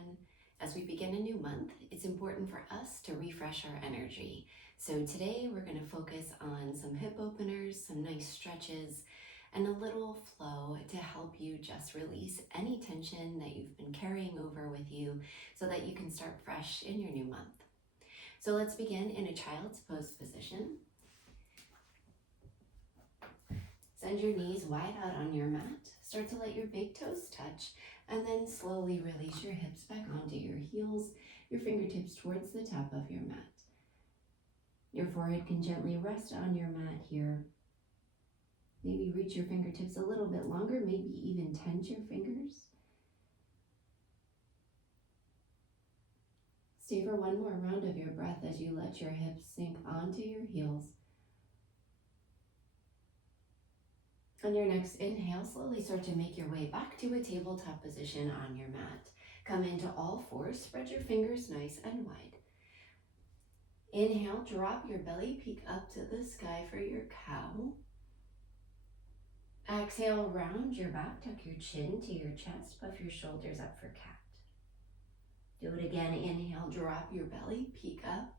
everyone. As we begin a new month, it's important for us to refresh our energy. So today we're going to focus on some hip openers, some nice stretches, and a little flow to help you just release any tension that you've been carrying over with you so that you can start fresh in your new month. So let's begin in a child's pose position. Send your knees wide out on your mat. Start to let your big toes touch, and then slowly release your hips back onto your heels, your fingertips towards the top of your mat. Your forehead can gently rest on your mat here. Maybe reach your fingertips a little bit longer, maybe even tense your fingers. Stay for one more round of your breath as you let your hips sink onto your heels. On your next inhale, slowly start to make your way back to a tabletop position on your mat. Come into all fours, spread your fingers nice and wide. Inhale, drop your belly, peek up to the sky for your cow. Exhale, round your back, tuck your chin to your chest, puff your shoulders up for cat. Do it again, inhale, drop your belly, peek up.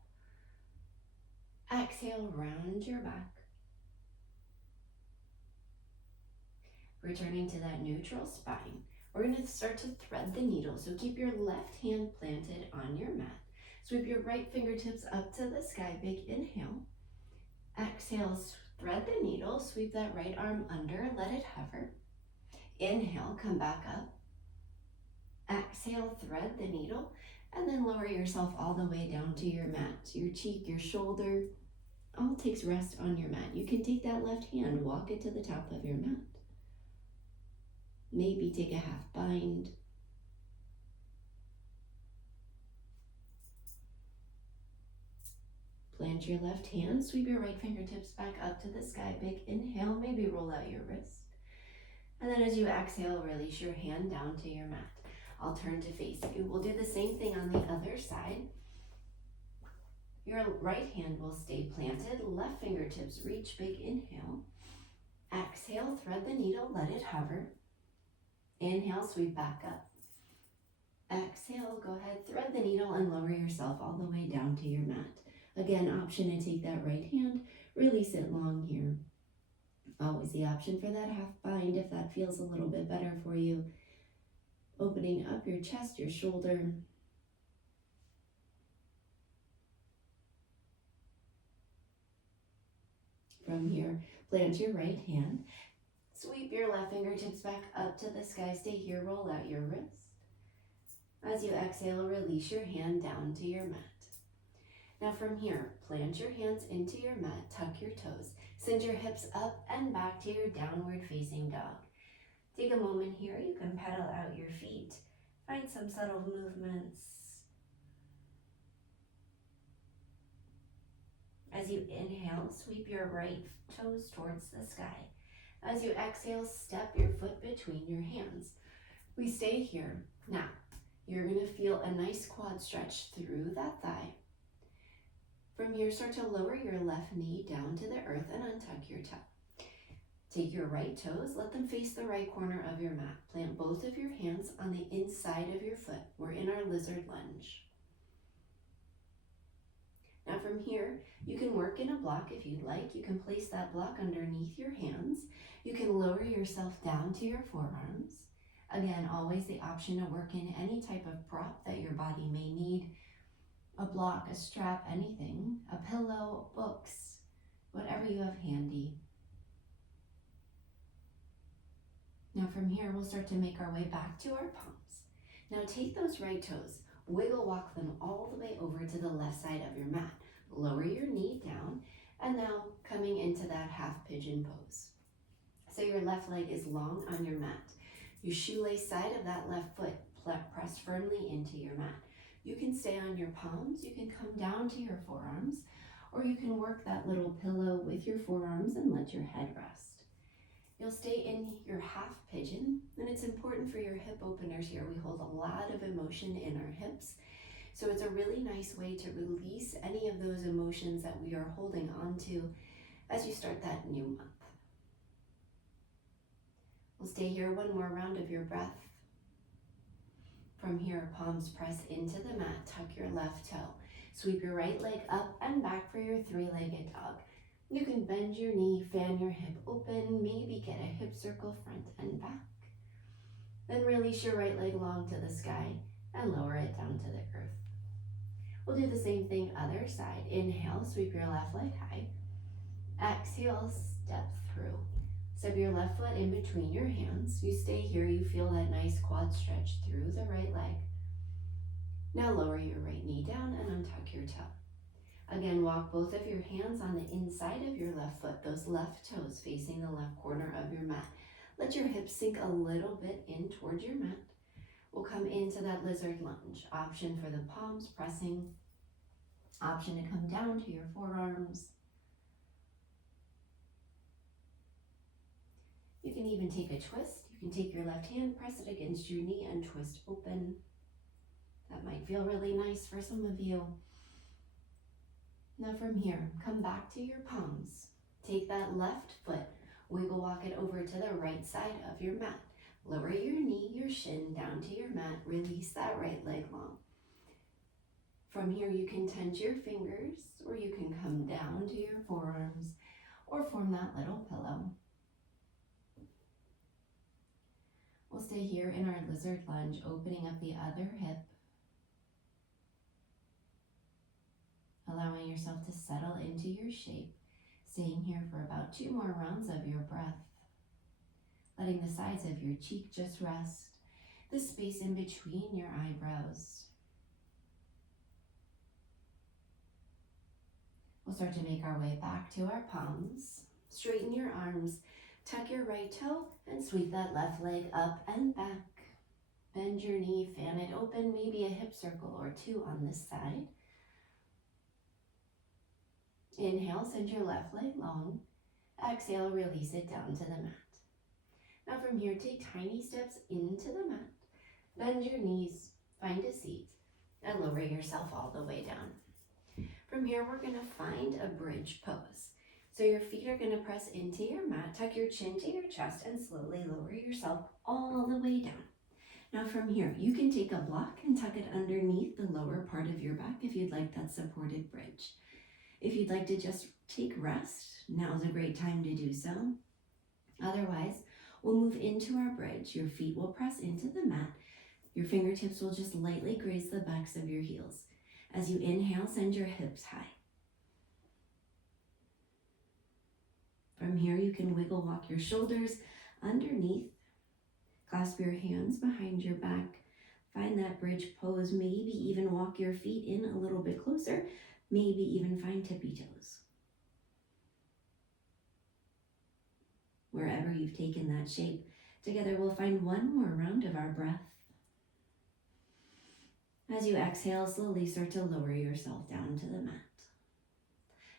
Exhale, round your back. Returning to that neutral spine, we're going to start to thread the needle. So keep your left hand planted on your mat. Sweep your right fingertips up to the sky. Big inhale. Exhale, thread the needle. Sweep that right arm under. Let it hover. Inhale, come back up. Exhale, thread the needle. And then lower yourself all the way down to your mat. So your cheek, your shoulder, all takes rest on your mat. You can take that left hand, walk it to the top of your mat. Maybe take a half bind. Plant your left hand, sweep your right fingertips back up to the sky. Big inhale, maybe roll out your wrist. And then as you exhale, release your hand down to your mat. I'll turn to face you. We'll do the same thing on the other side. Your right hand will stay planted. Left fingertips reach. Big inhale. Exhale, thread the needle, let it hover. Inhale, sweep back up. Exhale, go ahead, thread the needle and lower yourself all the way down to your mat. Again, option to take that right hand, release it long here. Always the option for that half bind if that feels a little bit better for you. Opening up your chest, your shoulder. From here, plant your right hand. Sweep your left fingertips back up to the sky. Stay here, roll out your wrist. As you exhale, release your hand down to your mat. Now from here, plant your hands into your mat, tuck your toes. Send your hips up and back to your downward facing dog. Take a moment here, you can pedal out your feet. Find some subtle movements. As you inhale, sweep your right toes towards the sky. As you exhale, step your foot between your hands. We stay here. Now, you're going to feel a nice quad stretch through that thigh. From here, start to lower your left knee down to the earth and untuck your toe. Take your right toes, let them face the right corner of your mat. Plant both of your hands on the inside of your foot. We're in our lizard lunge. Now from here, you can work in a block if you'd like. You can place that block underneath your hands. You can lower yourself down to your forearms. Again, always the option to work in any type of prop that your body may need. A block, a strap, anything, a pillow, books, whatever you have handy. Now from here, we'll start to make our way back to our palms. Now take those right toes, wiggle walk them all the way over to the left side of your mat. Lower your knee down, and now coming into that half pigeon pose. So your left leg is long on your mat. Your shoelace side of that left foot pressed firmly into your mat. You can stay on your palms, you can come down to your forearms, or you can work that little pillow with your forearms and let your head rest. You'll stay in your half pigeon, and it's important for your hip openers here. We hold a lot of emotion in our hips, so it's a really nice way to release any of those emotions that we are holding on to as you start that new month. We'll stay here one more round of your breath. From here, palms press into the mat, tuck your left toe. Sweep your right leg up and back for your three-legged dog. You can bend your knee, fan your hip open, maybe get a hip circle front and back. Then release your right leg long to the sky and lower it down to the earth. We'll do the same thing other side. Inhale, sweep your left leg high. Exhale, step through. Step your left foot in between your hands. You stay here, you feel that nice quad stretch through the right leg. Now lower your right knee down and untuck your toe. Again, walk both of your hands on the inside of your left foot, those left toes facing the left corner of your mat. Let your hips sink a little bit in towards your mat. We'll come into that lizard lunge. Option for the palms pressing. Option to come down to your forearms. You can even take a twist. You can take your left hand, press it against your knee and twist open. That might feel really nice for some of you. Now from here, come back to your palms. Take that left foot, wiggle walk it over to the right side of your mat. Lower your knee, your shin down to your mat. Release that right leg long. From here, you can tense your fingers, or you can come down to your forearms, or form that little pillow. We'll stay here in our lizard lunge, opening up the other hip, allowing yourself to settle into your shape, staying here for about 2 more rounds of your breath, letting the sides of your cheek just rest, the space in between your eyebrows. We'll start to make our way back to our palms. Straighten your arms, tuck your right toe, and sweep that left leg up and back. Bend your knee, fan it open, maybe a hip circle or 2 on this side. Inhale, send your left leg long. Exhale, release it down to the mat. Now from here, take tiny steps into the mat. Bend your knees, find a seat, and lower yourself all the way down. From here, we're gonna find a bridge pose. So your feet are gonna press into your mat, tuck your chin to your chest, and slowly lower yourself all the way down. Now from here, you can take a block and tuck it underneath the lower part of your back if you'd like that supported bridge. If you'd like to just take rest, now's a great time to do so. Otherwise, we'll move into our bridge. Your feet will press into the mat. Your fingertips will just lightly graze the backs of your heels. As you inhale, send your hips high. From here, you can wiggle walk your shoulders underneath. Clasp your hands behind your back. Find that bridge pose. Maybe even walk your feet in a little bit closer. Maybe even find tippy toes. Wherever you've taken that shape, together we'll find 1 more round of our breath. As you exhale, slowly start to lower yourself down to the mat.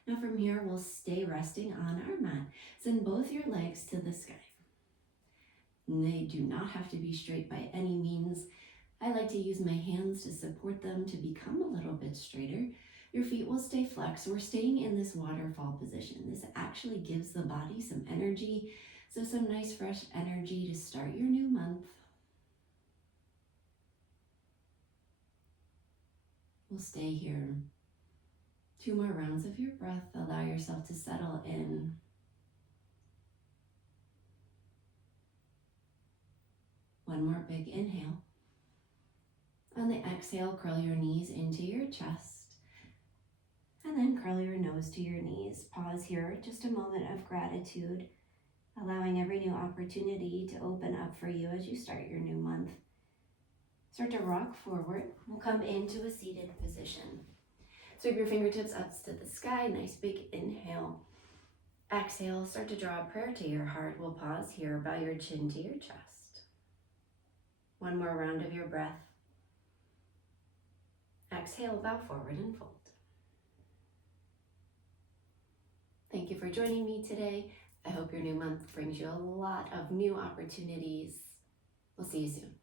Now from here, we'll stay resting on our mat. Send both your legs to the sky. And they do not have to be straight by any means. I like to use my hands to support them to become a little bit straighter. Your feet will stay flexed. We're staying in this waterfall position. This actually gives the body some energy, so some nice fresh energy to start your new month. We'll stay here. 2 more rounds of your breath. Allow yourself to settle in. One more big inhale. On the exhale, curl your knees into your chest. And then curl your nose to your knees. Pause here, just a moment of gratitude, allowing every new opportunity to open up for you as you start your new month. Start to rock forward. We'll come into a seated position. Sweep your fingertips up to the sky, nice big inhale. Exhale, start to draw a prayer to your heart. We'll pause here, bow your chin to your chest. 1 more round of your breath. Exhale, bow forward and fold. Thank you for joining me today. I hope your new month brings you a lot of new opportunities. We'll see you soon.